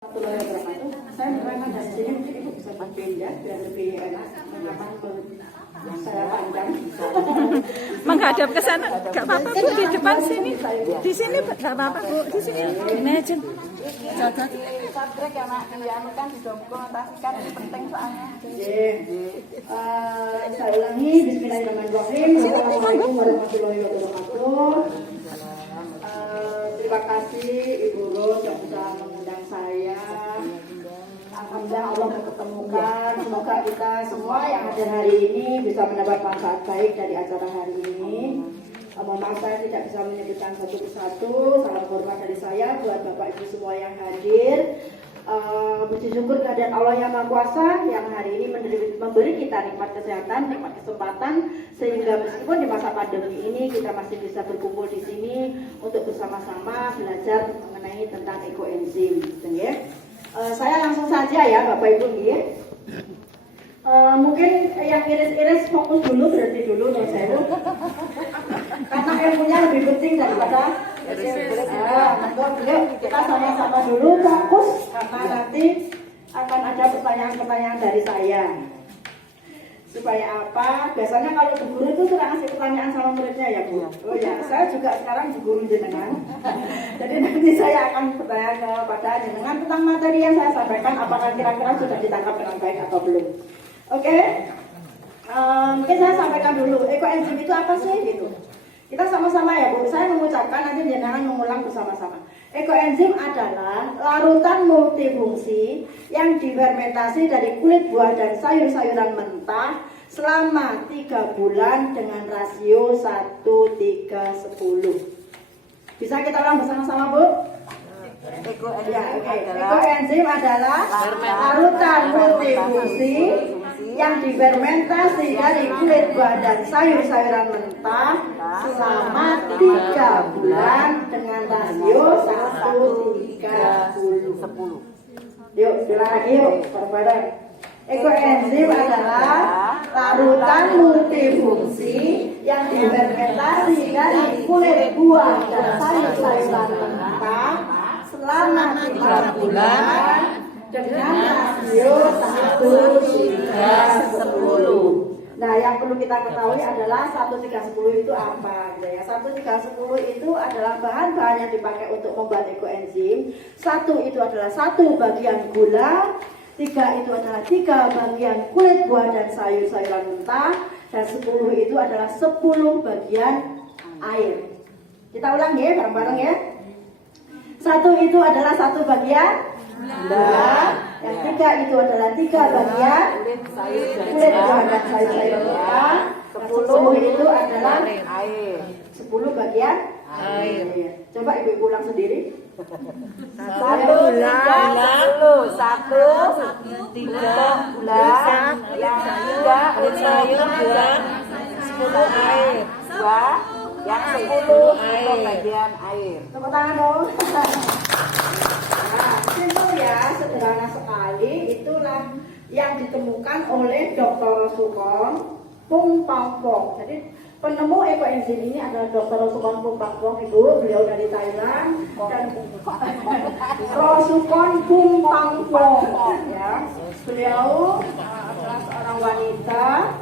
Saya menerangkan dari sini mungkin ibu bisa bantuin ya biar lebih enak saya panjang. Menghadap ke sana nggak apa-apa Bu, di depan sini, di sini nggak apa-apa Bu, di sini ini aja. Sabrek ya Mak, yang kan didokumentasikan ini penting soalnya. Saya ulangi, Bismillahirrahmanirrahim. Assalamualaikum warahmatullahi wabarakatuh. Terima kasih Ibu Ros yang sudah mengundang saya. Alhamdulillah Allah mempertemukan. Semoga kita semua yang hadir hari ini bisa mendapat manfaat baik dari acara hari ini. Mohon maaf saya tidak bisa menyebutkan satu persatu. Salam hormat dari saya buat Bapak Ibu semua yang hadir. Puji syukur kehadirat Allah yang Maha Kuasa yang hari ini memberi kita nikmat kesehatan, nikmat kesempatan, sehingga meskipun di masa pandemi ini kita masih bisa berkumpul di sini untuk bersama-sama belajar mengenai tentang ekoenzim. Saya langsung saja ya Bapak Ibu ya. Mungkin yang iris-iris fokus dulu, berhenti dulu nih saya. Karena ilmunya lebih penting daripada kita sama-sama dulu fokus karena nanti akan ada pertanyaan-pertanyaan dari saya. Supaya apa? Biasanya kalau guru itu sudah ngasih pertanyaan sama muridnya ya Bu. Oh ya, saya juga sekarang guru jenengan. Jadi nanti saya akan bertanya kepada jenengan tentang materi yang saya sampaikan. Apakah kira-kira sudah ditangkap dengan baik atau belum? Oke? Mungkin saya sampaikan dulu. Ekoenzim itu apa sih? Gitu. Kita sama-sama ya Bu. Saya mengucapkan nanti jenengan mengulang bersama-sama. Ekoenzim adalah larutan multifungsi yang difermentasi dari kulit buah dan sayur-sayuran mentah selama 3 bulan dengan rasio 1:3:10. Bisa kita ulang bersama-sama Bu? Ekoenzim adalah larutan multifungsi yang difermentasi dari kulit buah dan sayur-sayuran mentah selama 3 bulan dengan rasio 1:3:10. Yuk, bilang lagi yuk, bareng-bareng. Ekoenzim adalah larutan multifungsi yang difermentasi dari kulit buah dan sayur-sayuran mentah selama 3 bulan dengan rasio 1:3:10. Nah, yang perlu kita ketahui adalah 1:3:10 itu apa? Gitu ya. 1:3:10 itu adalah bahan-bahan yang dipakai untuk membuat ekoenzim. 1 itu adalah 1 bagian gula, 3 itu adalah 3 bagian kulit buah dan sayur-sayuran mentah, dan 10 itu adalah 10 bagian air. Kita ulang ya, bareng-bareng ya. 1 itu adalah 1 bagian gula, yang 3 itu adalah 3 bagian kulit buah dan sayur-sayuran mentah, 10 itu adalah air. 10 bagian air. Coba Ibu ulang sendiri. 1 gula, 3 gula, yang 3 kulit sayur gula, 10 air, 2 yang 10 air bagian air. Tepuk tangan dong. Nah, simpel ya, sederhana sekali. Itulah yang ditemukan oleh Dr. Rosukon Phongpangphong. Jadi penemu ekoenzim ini adalah Dr. Rosukon Phongpangphong, Ibu. Beliau dari Thailand dan Rosukon Phongpangphong ya. Beliau adalah seorang wanita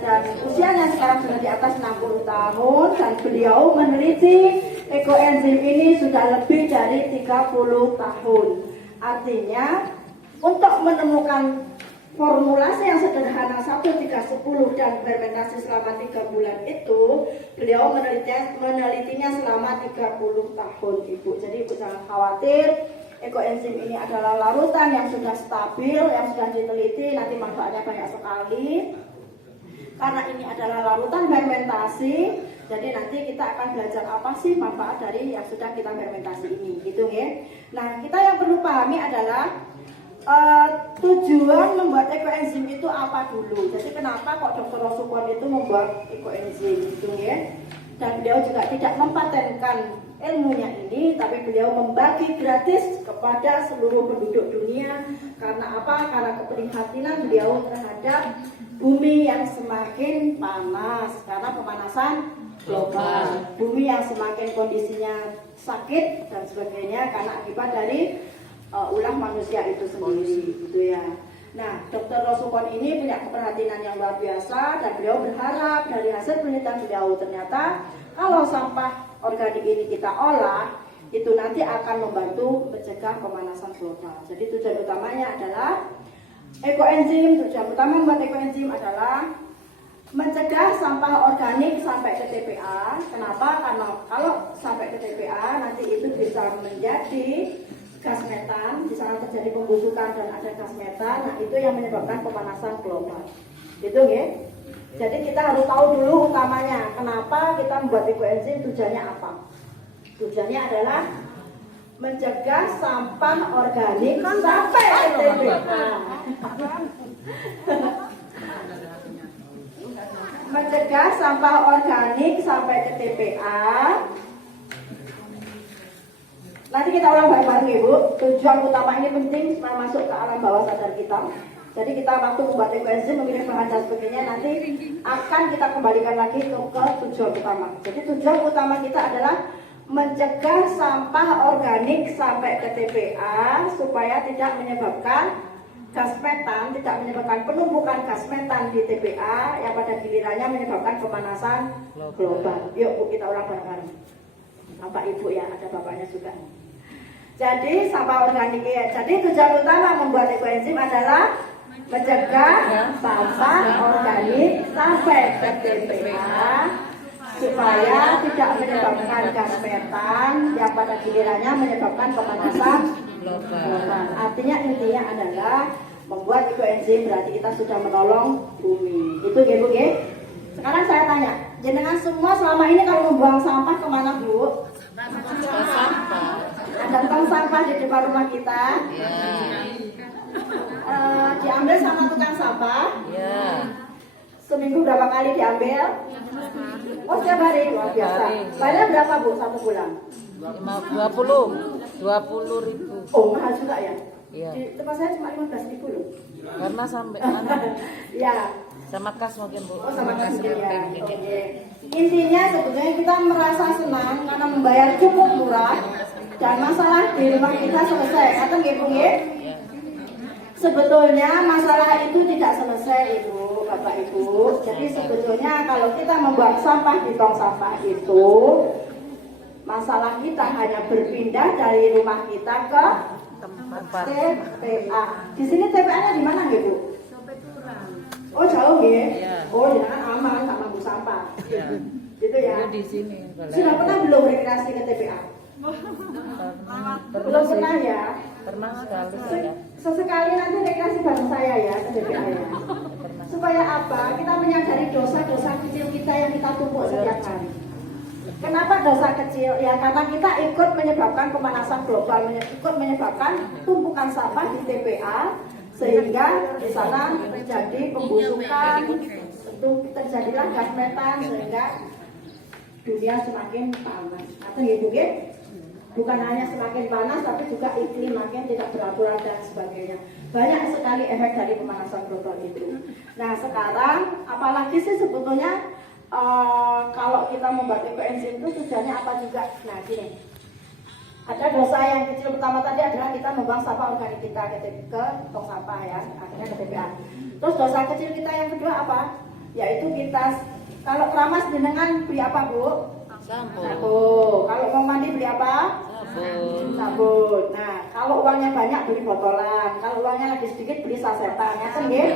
dan usianya sekarang sudah di atas 60 tahun dan beliau meneliti ekoenzim ini sudah lebih dari 30 tahun. Artinya untuk menemukan formulasi yang sederhana 1:3:10 dan fermentasi selama 3 bulan itu beliau menelitinya selama 30 tahun Ibu. Jadi Ibu jangan khawatir, ekoenzim ini adalah larutan yang sudah stabil, yang sudah diteliti, nanti manfaatnya banyak sekali. Karena ini adalah larutan fermentasi, jadi nanti kita akan belajar apa sih manfaat dari yang sudah kita fermentasi ini, gitu ya. Nah, kita yang perlu pahami adalah tujuan membuat ekoenzim itu apa dulu. Jadi kenapa kok Dr. Rosukon itu membuat ekoenzim, gitu ya. Dan beliau juga tidak mempatenkan ilmunya ini, tapi beliau membagi gratis kepada seluruh penduduk dunia. Karena apa? Karena keprihatinan beliau terhadap bumi yang semakin panas karena pemanasan global, bumi yang semakin kondisinya sakit dan sebagainya karena akibat dari ulah manusia itu sendiri, gitu ya. Nah, Dr. Rosukon ini punya keperhatian yang luar biasa dan beliau berharap dari hasil penelitian beliau ternyata kalau sampah organik ini kita olah itu nanti akan membantu mencegah pemanasan global. Jadi tujuan utamanya adalah ekoenzim. Tujuan utama membuat ekoenzim adalah mencegah sampah organik sampai ke TPA. Kenapa? Karena kalau sampai ke TPA nanti itu bisa menjadi gas metan, di sana terjadi pembusukan dan ada gas metan. Nah, itu yang menyebabkan pemanasan global. Gitu ya. Jadi kita harus tahu dulu utamanya kenapa kita membuat ekoenzim, tujuannya apa? Tujuannya adalah mencegah sampah organik sampai ke TPA. Mencegah sampah organik sampai ke TPA. Nanti kita ulang bareng-bareng Ibu. Tujuan utama ini penting supaya masuk ke alam bawah sadar kita. Jadi kita waktu membuat ekoenzim memilih bahan dan sebagainya nanti akan kita kembalikan lagi ke tujuan utama. Jadi tujuan utama kita adalah mencegah sampah organik sampai ke TPA supaya tidak menyebabkan gas metan, tidak menyebabkan penumpukan gas metan di TPA yang pada gilirannya menyebabkan pemanasan global. Yuk Bu, kita ulang bareng-bareng. Bapak Ibu ya, ada bapaknya juga. Jadi sampah organik ya. Jadi tujuan utama membuat ekoenzim adalah mencegah sampah organik sampai ke TPA supaya tidak menyebabkan gas metan yang pada gilirannya menyebabkan pemanasan global. Artinya intinya adalah membuat ekoenzim berarti kita sudah menolong bumi. Itu ya Bu ya. Sekarang saya tanya, jenengan semua selama ini kalau membuang sampah kemana Bu? Ada tong sampah di depan rumah kita. Diambil sama tukang sampah. Seminggu berapa kali diambil? Oh, setiap hari, luar biasa. Bayar berapa Bu satu bulan? 20 ribu. Oh, mahal juga ya? Iya. Di tempat saya cuma 15.000 loh. Karena sampai Ya. sama kas mungkin Bu. Oh, sama kas ya. Oke. Intinya sebetulnya kita merasa senang karena membayar cukup murah dan masalah di rumah kita selesai. Kata Ibu ya? Sebetulnya masalah itu tidak selesai Ibu, Bapak Ibu. Jadi sebetulnya kalau kita membuang sampah di tong sampah itu, masalah kita hanya berpindah dari rumah kita ke tempat TPA. Di sini TPA-nya di mana Bu? Oh jauh ya? Oh ya aman, tak mampu sampah. Gitu ya? di sini. Sudah pernah belum rekreasi ke TPA? Belum pernah ya? Pernah sekali saya. Sesekali nanti rekreasi bareng saya ya ke TPA ya. Supaya apa? Kita menyadari dosa-dosa kecil kita yang kita tumpuk setiap hari. Kenapa dosa kecil? Ya karena kita ikut menyebabkan pemanasan global, ikut menyebabkan tumpukan sampah di TPA, sehingga di sana terjadi pembusukan, tentu terjadilah gas metan sehingga dunia semakin panas. Atau gitu ya? Bukan hanya semakin panas, tapi juga iklim makin tidak beraturan dan sebagainya. Banyak sekali efek dari pemanasan global itu. Nah sekarang, apalagi sih sebetulnya kalau kita membuat ekoenzim itu tujuannya apa juga? Nah gini, ada dosa yang kecil pertama tadi adalah kita membuang sampah organik kita ke tong sampah ya, akhirnya ke TPA. Terus dosa kecil kita yang kedua apa? Yaitu kita kalau keramas jenengan beli apa Bu? Sabun. Kalau mau mandi beli apa? Sabun. Nah, kalau uangnya banyak beli botolan. Kalau uangnya lagi sedikit beli sasetan. Ya kan, nggih?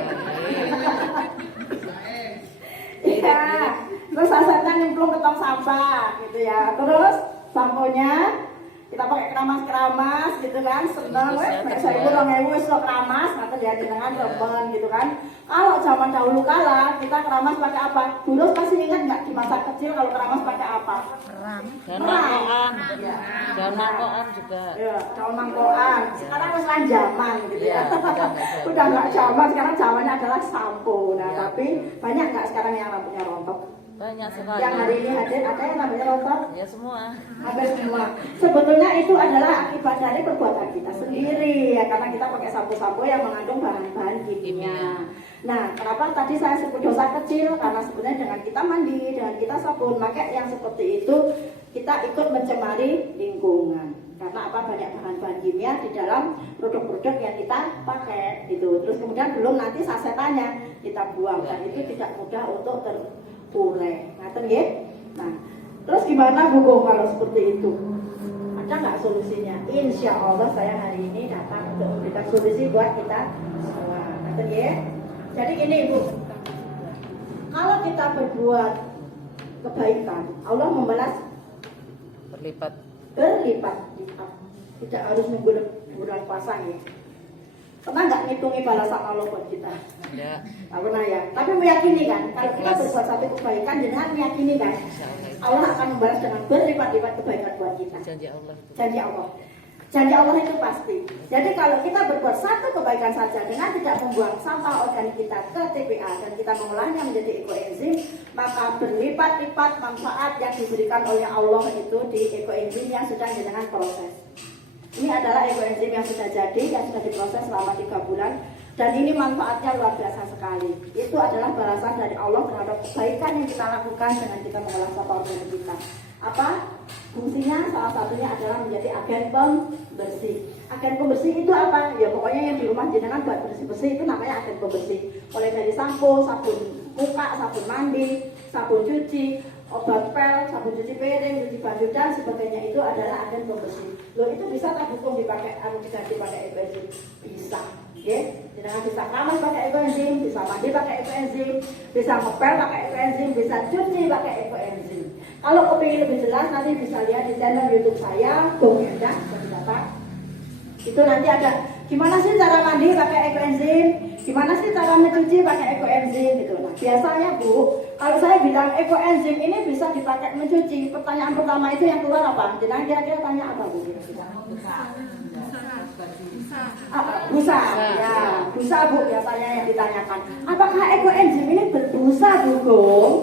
Iya. Terus sasetan nyemplung ke tong sampah gitu ya. Terus samponya kita pakai keramas-keramas gitu kan, seneng wes, saya ibu 2000 wes lo keramas, nanti dia dengan remen gitu kan. Kalau zaman dahulu kala kita keramas pakai apa? Dulu pasti ingat nggak di masa kecil kalau keramas pakai apa? Dan mangkokan. Dan mangkokan juga. Ya, daun mangkokan. Sekarang wes kan zaman gitu ya. Udah nggak zaman, sekarang zamannya adalah sampo. Nah, tapi banyak nggak sekarang yang rambutnya rontok? Banyak sekali. Yang hari ini hadir ada yang namanya rontok? Ya semua. Hampir semua. Sebetulnya itu adalah akibat dari perbuatan kita sendiri ya, karena kita pakai sampo-sampo yang mengandung bahan-bahan kimia. Nah, kenapa tadi saya sebut dosa kecil? Karena sebenarnya dengan kita mandi, dengan kita sabun, maka yang seperti itu kita ikut mencemari lingkungan. Karena apa, banyak bahan-bahan kimia di dalam produk-produk yang kita pakai gitu. Terus kemudian belum nanti sasetannya kita buang, dan itu tidak mudah untuk terurai. Ngaten nggih? Nah, terus gimana Bu Gong kalau seperti itu? Ada nggak solusinya? Insya Allah saya hari ini datang untuk memberikan solusi buat kita semua. Ngaten nggih? Jadi ini Bu, kalau kita berbuat kebaikan, Allah membalas Berlipat. berlipat-lipat. Tidak harus nunggu bulan puasa ya. Pernah nggak ngitungi balasan Allah buat kita? Ya. Nggak pernah ya. Tapi meyakini kan, kalau kita berbuat satu kebaikan, jangan meyakini kan, Allah akan membalas dengan berlipat-lipat kebaikan buat kita. Janji Allah itu. Janji Allah. Janji Allah itu pasti. Jadi kalau kita berbuat satu kebaikan saja dengan tidak membuang sampah organik kita ke TPA dan kita mengolahnya menjadi ekoenzim, maka berlipat-lipat manfaat yang diberikan oleh Allah itu di ekoenzim yang sudah dengan proses. Ini adalah ekoenzim yang sudah jadi, yang sudah diproses selama 3 bulan, dan ini manfaatnya luar biasa sekali. Itu adalah balasan dari Allah terhadap kebaikan yang kita lakukan dengan kita mengolah sampah organik kita. Apa fungsinya? Salah satunya adalah menjadi agen pembersih. Agen pembersih itu apa? Ya pokoknya yang di rumah jenengan buat bersih-bersih itu namanya agen pembersih. Mulai dari sampo, sabun muka, sabun mandi, sabun cuci, obat pel, sabun cuci piring, cuci baju dan sebagainya, itu adalah agen pembersih. Loh, itu bisa tak dukung dipakai diganti pakai ekoenzim? Bisa. Ya, jenengan bisa kamar pakai ekoenzim, bisa mandi pakai ekoenzim, bisa ngepel pakai ekoenzim, bisa cuci pakai ekoenzim. Kalau kepingin lebih jelas nanti bisa lihat di channel YouTube saya, Bung Endah, dapat. Itu nanti ada gimana sih cara mandi pakai ekoenzim, gimana sih cara mencuci pakai ekoenzim gitu. Nah, biasanya Bu, kalau saya bilang ekoenzim ini bisa dipakai mencuci, pertanyaan pertama itu yang keluar apa? Jangan kira-kira tanya apa Bu? Busa, ya, busa Bu biasanya yang ditanyakan. Apakah ekoenzim ini berbusa Bu Gong?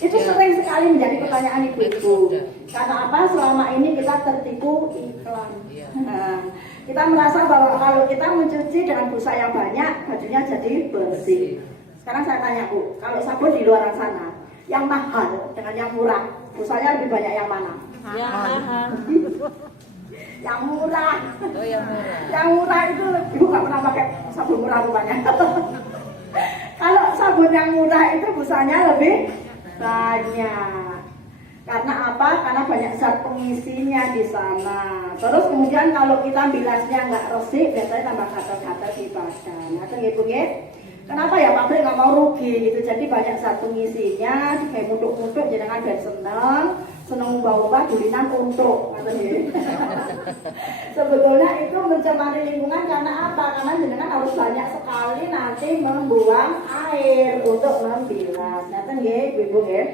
Itu sering sekali menjadi pertanyaan ibu-ibu. Karena apa? Selama ini kita tertipu iklan. Nah, kita merasa bahwa kalau kita mencuci dengan busa yang banyak, bajunya jadi bersih. Sekarang saya tanya Bu, kalau sabun di luar sana, yang mahal dengan yang murah, busanya lebih banyak yang mana? Yang mahal. Yang murah. Oh, yang murah. Yang murah itu Ibu nggak pernah pakai sabun murah rupanya. Kalau sabun yang murah itu busanya lebih banyak. Karena apa? Karena banyak zat pengisinya di sana. Terus kemudian kalau kita bilasnya nggak resik, biasanya tambah gatal-gatal di badan. Nah, itu ya. Kenapa ya pabrik nggak mau rugi gitu? Jadi banyak zat pengisinya, kayak mutuk-mutuk, jangan biar seneng ubah-ubah dulinan untuk. Sebetulnya itu mencemari lingkungan karena apa? Karena jenengan harus banyak sekali nanti membuang air untuk membilas. Nanti nggih, Ibu nggih.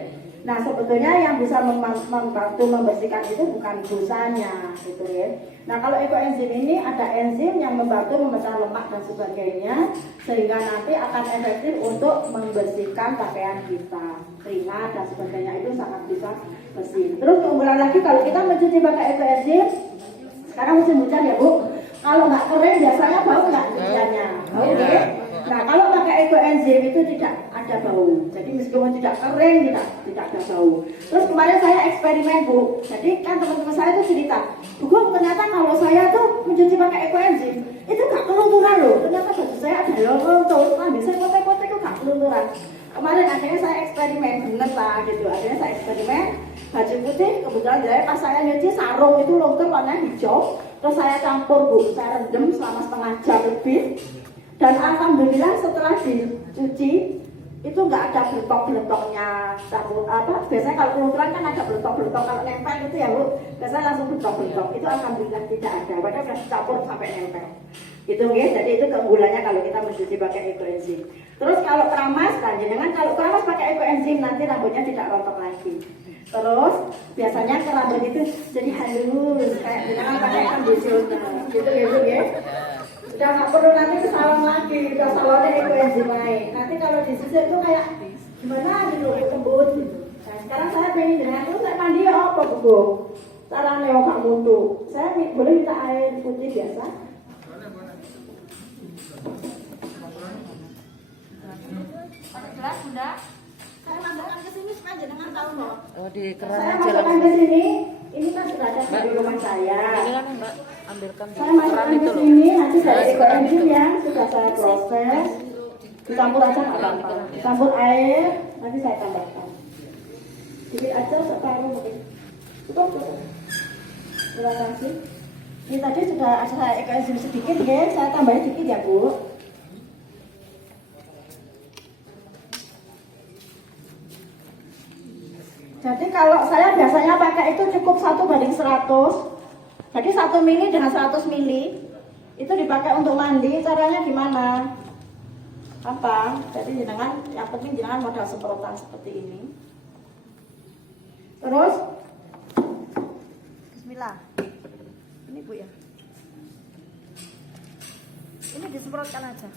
Nah, sebetulnya yang bisa membantu membersihkan itu bukan busanya, gitu ya. Nah, kalau ekoenzim ini ada enzim yang membantu memecah lemak dan sebagainya, sehingga nanti akan efektif untuk membersihkan pakaian kita, keringat dan sebagainya, itu sangat bisa bersih. Terus keunggulan lagi kalau kita mencuci pakai ekoenzim, sekarang musim hujan ya Bu, kalau nggak kering biasanya bau nggak cuciannya, bau ya. Nah, kalau pakai ekoenzim itu tidak ada bau. Jadi meskipun tidak kering, tidak ada bau. Terus kemarin saya eksperimen Bu. Jadi kan teman-teman saya tuh cerita, Bu Gong, ternyata kalau saya tuh mencuci pakai ekoenzim itu nggak kelunturan loh. Ternyata baju saya ada yang luntur. Nah, bisa kotek-kotek itu nggak kelunturan. Kemarin akhirnya saya eksperimen, bener lah gitu. Akhirnya saya eksperimen baju putih, kebetulan pas saya nyuci sarung itu luntur warnanya hijau. Terus saya campur Bu, saya rendam selama setengah jam lebih. Dan alhamdulillah setelah dicuci itu nggak ada beletok-beletoknya sabun apa. Biasanya kalau kelunturan kan ada beletok-beletok, kalau nempel itu ya Bu, biasanya langsung beletok-beletok. Itu alhamdulillah tidak ada, padahal sudah dicampur sampai nempel. Itu ya, jadi itu keunggulannya kalau kita mencuci pakai ekoenzim. Terus kalau keramas, dan jangan kalau keramas pakai ekoenzim nanti rambutnya tidak rontok lagi. Terus biasanya ke rambut itu jadi halus, kayak jangan pakai conditioner, gitu ya Bu ya. Udah nggak perlu nanti ke salon lagi, udah salonnya ekoenzim lain. Nanti kalau disisir itu kayak gimana gitu, kembut gitu. Nah, sekarang saya pengen dengan itu saya mandi ya apa Bu? Caranya nggak mutu. Saya boleh minta air putih biasa? Pakai gelas Bunda? Saya masukkan ke sini supaya jenengan tahu loh. Oh, di keran Saya aja masukkan langsung. ke sini. Ini kan sudah ada di rumah saya. ambilkan Saya masukkan ke sini, nanti dari ekoenzim yang sudah saya proses, dicampur aja nggak apa-apa. Campur air, nanti saya tambahkan. Sedikit aja separuh mungkin. Cukup. Terima kasih. Ini tadi sudah saya ekoenzim sedikit ya, saya tambahin sedikit ya Bu. Jadi kalau saya biasanya pakai itu cukup 1:100. Jadi 1 mili dengan 100 mili itu dipakai untuk mandi. Caranya gimana? Apa? Jadi jenengan, yang penting jenengan modal semprotan seperti ini. Terus Bismillah. Ini Bu ya. Ini disemprotkan aja.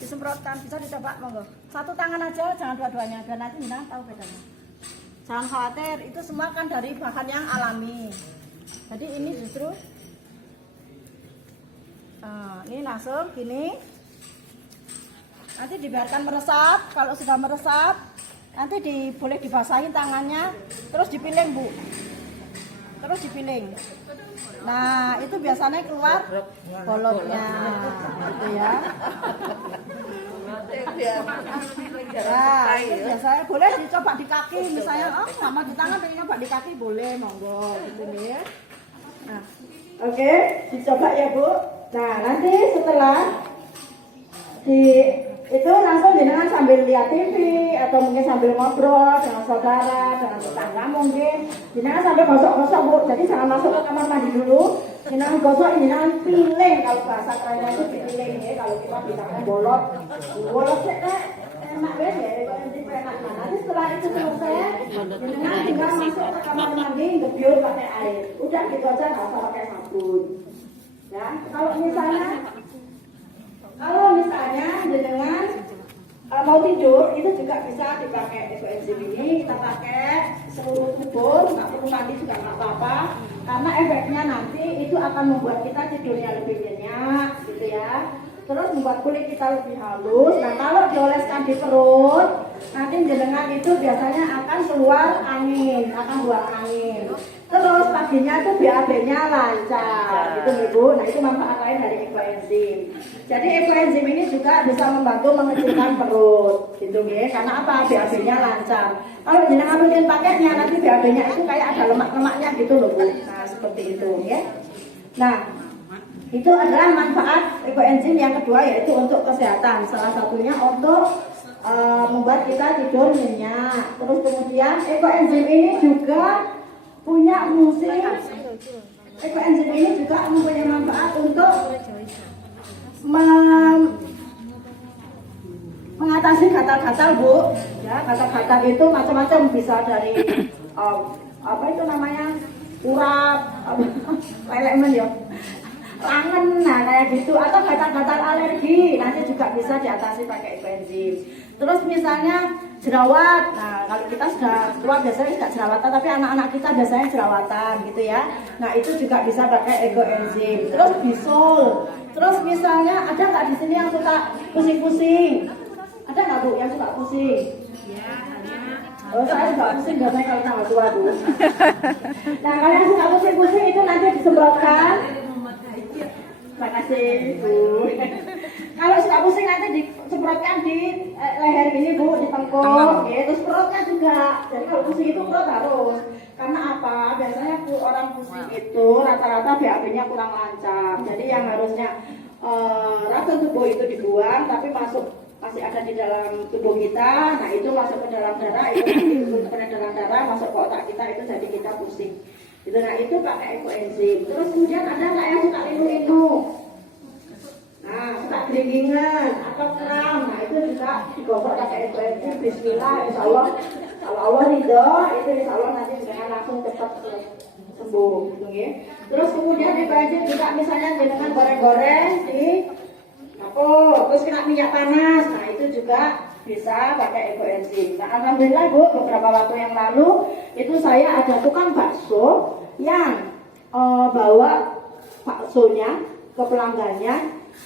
Disemprotkan, bisa dicoba monggo. Satu tangan aja, jangan dua-duanya, biar nanti jenengan tahu bedanya. Jangan khawatir, itu semua kan dari bahan yang alami. Jadi ini justru ini langsung gini. Nanti dibiarkan meresap. Kalau sudah meresap, nanti boleh dibasahin tangannya, terus dipiling Bu. Terus dipiling. Nah, itu biasanya keluar bolotnya, gitu ya. Nah, itu biasanya boleh dicoba di kaki, misalnya, sama di tangan pengen coba di kaki boleh, monggo, gitu nih. Nah, oke, dicoba ya Bu. Nah, nanti setelah itu langsung jenengan sambil lihat TV atau mungkin sambil ngobrol dengan saudara, dengan tetangga mungkin. Jenengan sambil gosok-gosok Bu. Jadi jangan masuk ke kamar mandi dulu. Jenengan gosok, jenengan piling, kalau bahasa kerennya itu piling ya. Kalau kita bilangnya bolot sih enak ya. Ekoenzim enak. Nah, nanti setelah itu selesai, jenengan tinggal masuk ke kamar mandi, ngebiur pakai air. Udah gitu aja, nggak usah pakai sabun. Ya, kalau misalnya jenengan mau tidur itu juga bisa dipakai ekoenzim ini. Kita pakai seluruh tubuh, nggak perlu mandi juga nggak apa-apa, karena efeknya nanti itu akan membuat kita tidurnya lebih nyenyak gitu ya. Terus membuat kulit kita lebih halus. Nah, kalau dioleskan di perut, nanti jenengan itu biasanya akan keluar angin, akan buang angin. Terus paginya itu BAB-nya lancar, gitu Bu. Nah, itu manfaat lain dari ekoenzim. Jadi ekoenzim ini juga bisa membantu mengecilkan perut, gitu ya. Karena apa? BAB-nya lancar. Kalau jenengan rutin paketnya, nanti BAB-nya itu kayak ada lemak-lemaknya gitu loh Bu. Nah, seperti itu ya. Nah, itu adalah manfaat ekoenzim yang kedua, yaitu untuk kesehatan. Salah satunya untuk membuat kita tidur nyenyak. Terus kemudian ekoenzim ini juga punya fungsi, ekoenzim ini juga mempunyai manfaat untuk mengatasi gatal-gatal Bu. Ya, gatal-gatal itu macam-macam, bisa dari apa itu namanya, urap, lelemen ya, langen, nah kayak gitu, atau gatal-gatal alergi, nanti juga bisa diatasi pakai ekoenzim. Terus misalnya jerawat, nah kalau kita sudah tua biasanya tidak jerawatan, tapi anak-anak kita biasanya jerawatan gitu ya. Nah itu juga bisa pakai ekoenzim. Terus bisul. Terus misalnya ada nggak di sini yang suka pusing-pusing? Ada nggak Bu yang suka pusing? Oh, saya suka pusing biasanya kalau tanggal tua Bu. Nah kalau yang suka pusing-pusing itu nanti disemprotkan. Terima kasih Bu. Kalau suka pusing nanti disemprotkan di leher ini Bu, di tengkuk, ya. Terus perutnya juga. Jadi kalau pusing itu perut harus. Karena apa? Biasanya orang pusing itu rata-rata BAB-nya kurang lancar. Jadi yang harusnya racun tubuh itu dibuang, tapi masih ada di dalam tubuh kita. Nah itu masuk ke dalam darah, itu nanti untuk peredaran darah masuk ke otak kita, itu jadi kita pusing. Itu, nah itu pakai ekoenzim. Terus kemudian ada nggak yang suka linu-linu? Nah, suka gelinggingan atau kram, nah itu juga digosok pakai ekoenzim. Bismillah, insya Allah, kalau Allah ridho, itu insya Allah nanti dengan langsung cepat sembuh, gitu ya. Terus kemudian ekoenzim juga misalnya dengan goreng-goreng di dapur, terus kena minyak panas, nah itu juga bisa pakai ekoenzim. Nah, alhamdulillah Bu, beberapa waktu yang lalu itu saya ada tukang bakso yang bawa baksonya ke pelanggannya,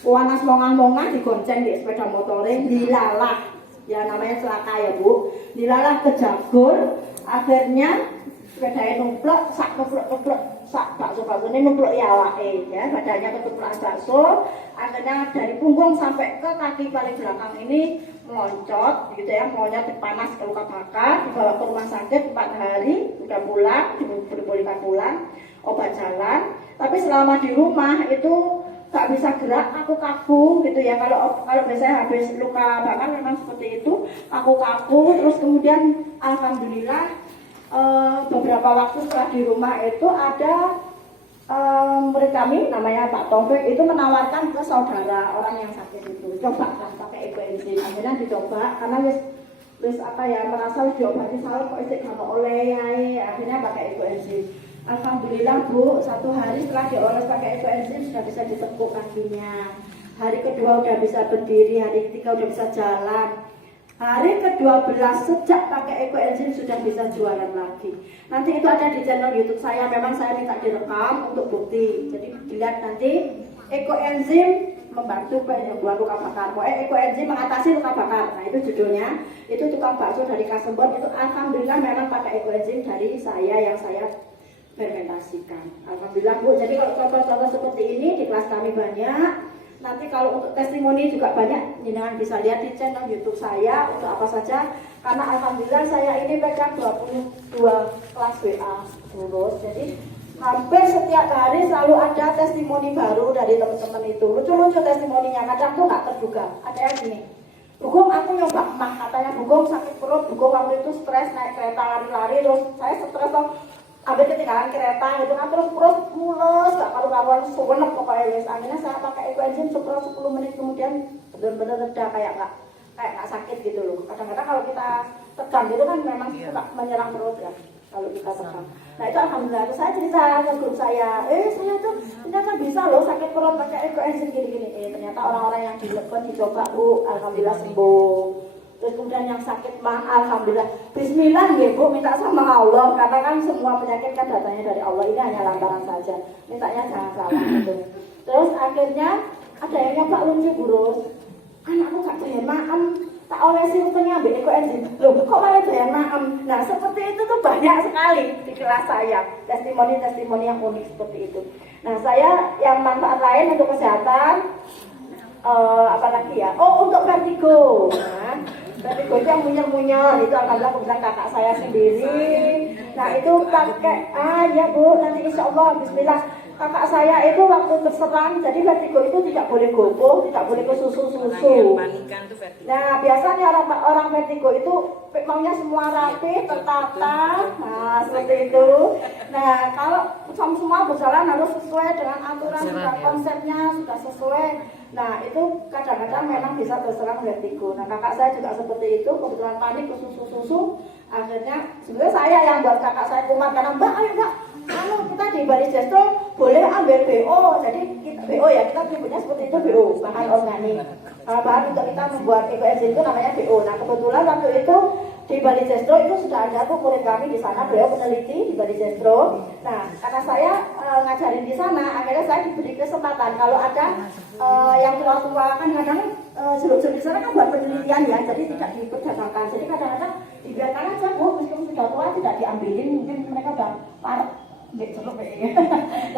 panas mongan-mongan, digonceng di sepeda motornya, dilalah, ya namanya celaka ya Bu, dilalah ke Jagur, akhirnya sepedanya numplok, sak keplok-keplok sak bakso ini numpuk awake ya, badannya ketumpuk bakso, akhirnya dari punggung sampai ke kaki paling belakang ini meloncat gitu ya, meloncat panas ke luka bakar, dibawa ke rumah sakit 4 hari, udah pulang, dibolehkan pulang, obat jalan. Tapi selama di rumah itu gak bisa gerak, kaku-kaku gitu ya. Kalau biasanya habis luka bakar memang seperti itu, kaku-kaku. Terus kemudian alhamdulillah beberapa waktu setelah di rumah itu ada murid kami namanya Pak Taufik itu menawarkan ke saudara orang yang sakit itu, coba lah pakai ekoenzim. Akhirnya dicoba karena wis apa ya, merasa wis diobati salah kok isih gak oleh ya, akhirnya pakai ekoenzim. Alhamdulillah Bu, 1 hari setelah dioles pakai ekoenzim sudah bisa ditekuk kakinya. Hari kedua udah bisa berdiri, hari ketiga udah bisa jalan. Hari ke-12 sejak pakai ekoenzim sudah bisa jualan lagi. Nanti itu ada di channel YouTube saya, memang saya minta direkam untuk bukti. Jadi dilihat nanti ekoenzim membantu penyembuhan luka bakar. Ekoenzim mengatasi luka bakar. Nah itu judulnya. Itu tukang bakso dari Kasembon itu alhamdulillah memang pakai ekoenzim dari saya yang saya fermentasikan. Alhamdulillah Bu. Jadi kalau contoh-contoh seperti ini di kelas kami banyak. Nanti kalau untuk testimoni juga banyak, jenengan bisa lihat di channel YouTube saya untuk apa saja. Karena alhamdulillah saya ini pegang 22 kelas WA terus. Jadi hampir setiap hari selalu ada testimoni baru dari teman-teman itu. Lucu-lucu testimoninya, kadang tuh nggak terduga. Ada yang gini, Bugong aku nyoba emah, katanya Bugong sakit perut, Bugong waktu itu stres naik kereta lari-lari, terus saya stres tuh ambil ketinggalan kereta gitu kan, terus perut mules, gak karu-karuan, suwenek pokoknya wis. Akhirnya saya pakai ekoenzim 10 menit kemudian benar-benar reda, kayak nggak sakit gitu loh. Kadang-kadang kalau kita tegang gitu kan memang suka menyerang perut ya kalau kita tegang. Nah itu alhamdulillah, saya cerita ke guru saya tuh ternyata bisa loh sakit perut pakai ekoenzim gini-gini. Ternyata orang-orang yang dilakukan dicoba Bu, alhamdulillah sembuh. Terus kemudian yang sakit mah alhamdulillah bismillah ya Bu, minta sama Allah karena kan semua penyakit kan datangnya dari Allah, ini hanya lantaran saja, mintanya jangan salah gitu. Terus akhirnya ada yang nyoba lucu guru, anakku gak doyan maem, tak olesi utangnya ambil ekoenzim, loh kok malah doyan maem. Nah seperti itu tuh banyak sekali di kelas saya, testimoni-testimoni yang unik seperti itu. Nah saya yang manfaat lain untuk kesehatan, apalagi ya, untuk vertigo. Nah, vertigo itu yang munyer-munyer, itu alhamdulillah kebetulan kakak saya sendiri. Nah itu pakai, ya Bu, nanti insya Allah, bismillah. Kakak saya itu waktu terserang, jadi vertigo itu tidak boleh gopoh, tidak boleh ke susu-susu. Nah biasanya orang vertigo itu maunya semua rapi, tertata, nah seperti itu. Nah kalau semua berjalan harus sesuai dengan aturan, sudah konsepnya sudah sesuai. Nah itu kadang-kadang memang bisa terserang vertigo. Nah kakak saya juga seperti itu, kebetulan panik ke susu-susu. Akhirnya sebenarnya saya yang buat kakak saya kumat, karena Mbak ayo Mbak, kita di Bali Jestro boleh ambil BO. Jadi kita, BO ya, kita menyebutnya seperti itu, BO, bahan organik. Bahan untuk kita membuat ekoenzim itu namanya BO. Nah kebetulan waktu itu di Bali Jestro itu sudah ada tuh murid kami di sana, beliau peneliti di Bali Jestro. Nah karena saya ngajarin di sana, akhirnya saya diberi kesempatan kalau ada yang tua-tua kan kadang jeruk-jeruk di sana kan buat penelitian ya, jadi tidak diperdagangkan. Jadi kadang-kadang dibiarkan aja Bu, meskipun sudah tua tidak diambilin, mungkin mereka udah parah jeruk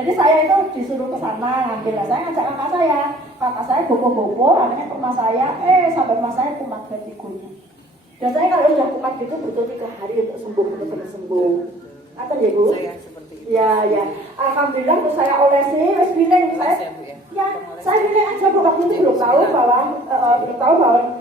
jadi saya itu disuruh ke sana ngambil. Saya ngajak kakak saya gopo-gopo, akhirnya ke rumah saya, sampai rumah saya kumat vertigonya. Biasanya kalau sudah kumat gitu butuh 3 hari untuk sembuh, benar-benar sembuh. Apa ya Bu? Saya seperti itu. Ya. Alhamdulillah terus saya olesi, wes bilang saya. Ya, saya bilang aja Bu, waktu itu belum tahu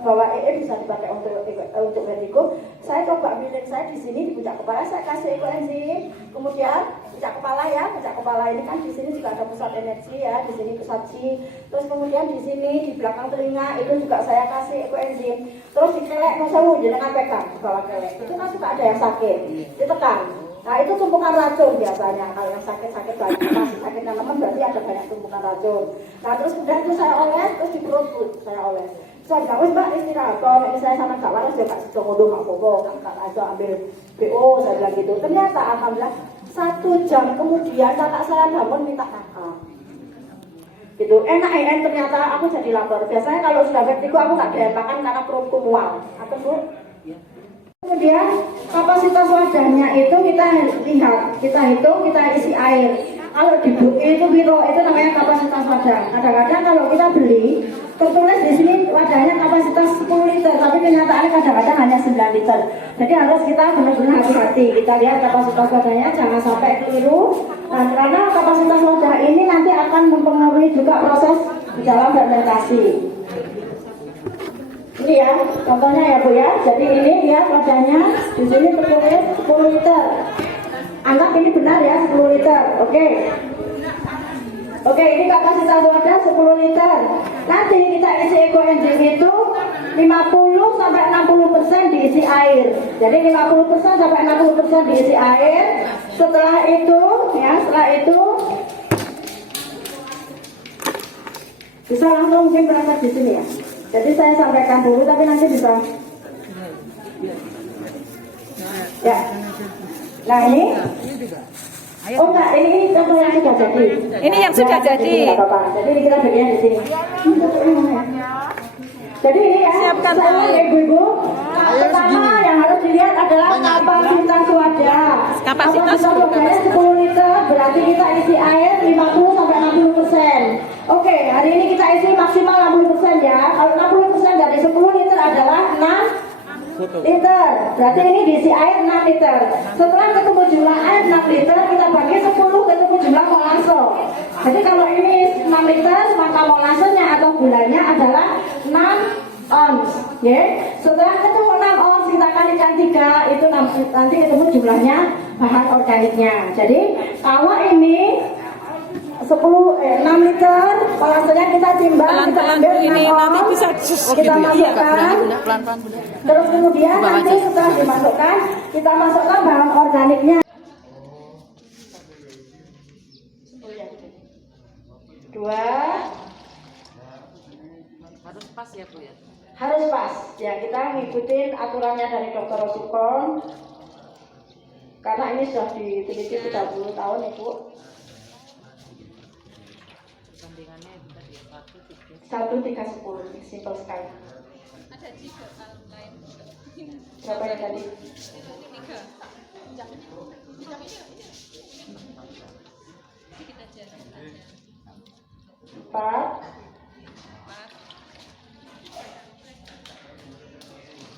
bahwa EE bisa dipakai untuk vertigo. Saya coba bilang, saya di sini di puncak kepala saya kasih ekoenzim. Kemudian puncak kepala ini kan di sini juga ada pusat energi ya, di sini pusat chi. Terus kemudian di sini di belakang telinga itu juga saya kasih ekoenzim. Terus di kelek nosawu jangan pegang di bawah kelek. Itu kan suka ada yang sakit, ditekan. Nah itu tumpukan racun biasanya, kalau yang sakit-sakit banyak, masih sakit teman berarti ada banyak tumpukan racun. Nah terus kemudian itu saya oles, terus di perut saya oles. Saya bilang, wis Mbak istirahat, kalau misalnya sama gak waras ya gak sejodoh gak apa-apa, gak aja ambil BO, saya bilang gitu. Ternyata alhamdulillah 1 jam kemudian kakak saya bangun minta kakak. Gitu, enak ternyata aku jadi lapar. Biasanya kalau sudah vertigo aku gak doyan makan karena perutku mual. Apa Bu? Kemudian kapasitas wadahnya itu kita lihat, kita hitung, kita isi air. Kalau di buku itu biro itu namanya kapasitas wadah. Kadang-kadang kalau kita beli tertulis di sini wadahnya kapasitas 10 liter, tapi kenyataannya kadang-kadang hanya 9 liter. Jadi harus kita benar-benar hati-hati. Kita lihat kapasitas wadahnya, jangan sampai keliru. Nah, karena kapasitas wadah ini nanti akan mempengaruhi juga proses di dalam fermentasi. Ini ya, contohnya ya Bu ya. Jadi ini lihat wadahnya, di sini tertulis 10 liter. Anggap ini benar ya, 10 liter. Oke, ini kapasitas wadah 10 liter. Nanti kita isi ekoenzim itu 50 sampai 60% diisi air. Jadi 50% sampai 60% diisi air. Setelah itu bisa langsung mungkin berangkat di sini ya. Jadi saya sampaikan dulu, tapi nanti bisa. Ya. Nah ini. Oh enggak, ini contoh yang sudah jadi. Ini yang sudah jadi. Enggak apa-apa. Jadi ini kita bagian di sini. Jadi ini ya, Siapkan, saya ibu-ibu. Pertama yang harus dilihat adalah kapasitas wadah. Kapasitas wadahnya 10 liter, berarti kita isi air 50 sampai 60%. Oke, hari ini kita isi maksimal 60% ya. Kalau 60% dari 10 liter adalah 6 liter. Berarti ini diisi air 6 liter. Setelah ketemu jumlah air 6 liter, kita bagi 10 ketemu jumlah molase. Jadi kalau ini 6 liter, maka molasenya atau gulanya adalah 6 ons. Ya. Setelah ketemu 6 ons, kita kalikan 3, itu nanti ketemu jumlahnya bahan organiknya. Jadi kalau ini 6 liter, molasenya kita timbang, kita ambil ini 6 nanti ons, bisa kita masukkan. Pelan-pelan. Terus kemudian nanti setelah dimasukkan, kita masukkan bahan organiknya. 2 Harus pas ya Bu ya. harus pas. Ya kita ngikutin aturannya dari Dr. Rosukon. Karena ini sudah diteliti 30 tahun Ibu. Perbandingannya kita di 1, 3, 10, simple sekali. Berapa yang tadi? 4.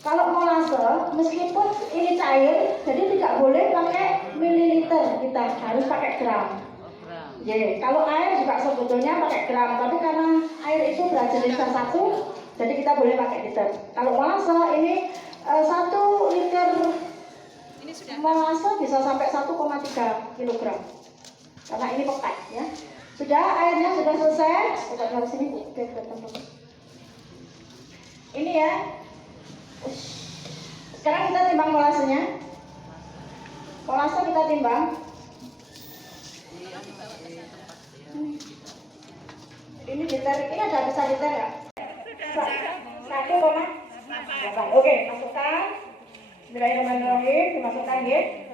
Kalau molase, meskipun ini cair, jadi tidak boleh pakai mililiter, kita harus pakai gram. Ya, kalau air juga sebetulnya pakai gram, tapi karena air itu berjenis satu, jadi kita boleh pakai liter. Kalau molase ini 1 liter molase bisa sampai 1,3 kilogram, karena ini pekat ya. Sudah, airnya sudah selesai. Kita taruh sini Bu. Ini ya. Sekarang kita timbang molasenya. Molase kita timbang. Ini liter, ini ada besar liter ya? 1,8. Oke, masukkan. Bismillahirrahmanirrahim, dimasukkan ya.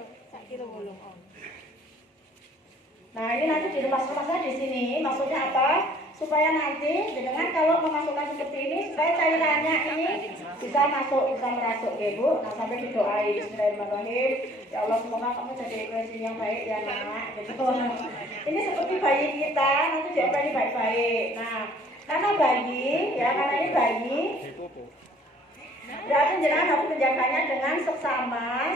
Nah, ini nanti diremas-remasnya di sini. Maksudnya apa? Supaya nanti dengan kalau memasukkan seperti ini, supaya cairannya ini bisa merasuk ya Bu. Nah, sampai didoain. Bismillahirrahmanirrahim. Ya Allah, semoga kamu jadi presiden yang baik ya Nak. Gitu. Ini seperti bayi kita, nanti diopeni baik-baik. Nah, karena ini bayi, berarti jenengan harus menjaganya dengan seksama.